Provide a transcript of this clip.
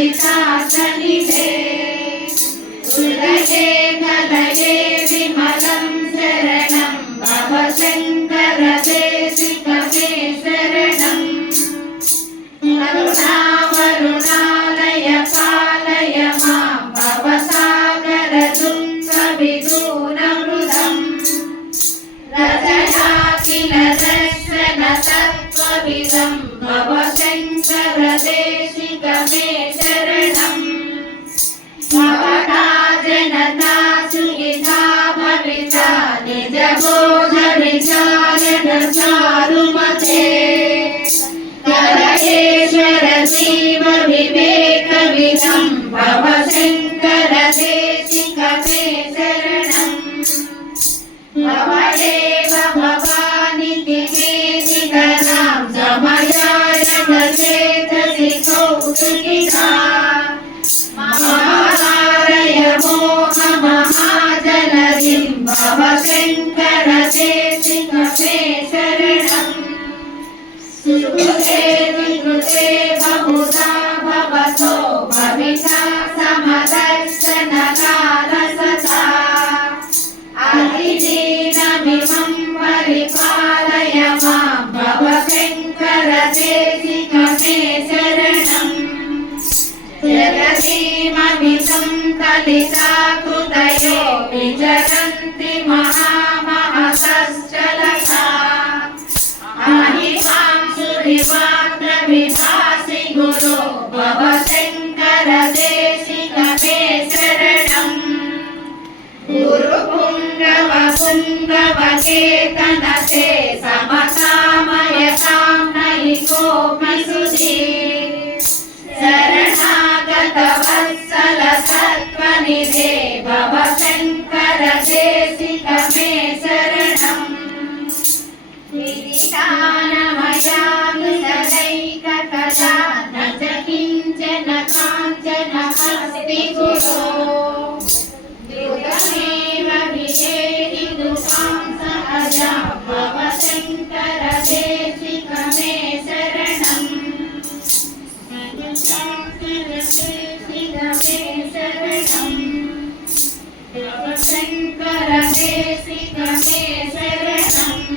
ललितासनिधे उदये कलये विमलं शरणं भवशङ्कर देशिकमे शरणं करुणावरुणालय पालय मां भवसागर दुःखविदूरमृदम् रजया किल दर्शन तत्त्वविदं भवशङ्कर देशिकमे शरणम् भवता जनता सुखिता भविता निजबोध विचारण चारुमते करयेश्वर जीव विवेकविदं भवशङ्कर देशिकमे शरणम् भवदेव भवानिति वेदितनां समयाय चेतसि कौतुकिता महाहारय मोहमहाजलधिं भवशङ्कर देशिकमे शरणम् सुकृते विकृते बहुधा भवतो भविता समदर्शनकालसता आदिदीनमिमं परिपालय मां भवशङ्कर देशिकमे शरणम् जगतीममितं कलिकाकृतयो विचरन्ति महामहसश्चलता महिमां सुरिवात्रविभासि गुरो भवशङ्कर देशिकमे शरणम् गुरुपुङ्गवपुङ्गवकेतनसे समतामयतां नहि कोऽपि सुधी शरणागतवत्सल सत्त्वनिधे भवशङ्कर देशिकमे शरणम् विदितानमया मृतदैककला न च किञ्चन काञ्चन हस्ति गुरो द्रुतमेव विधेहि दुःखां सहजा भवशङ्कर देशिकमे शरणम् भवशङ्कर देशिकमे शरणम्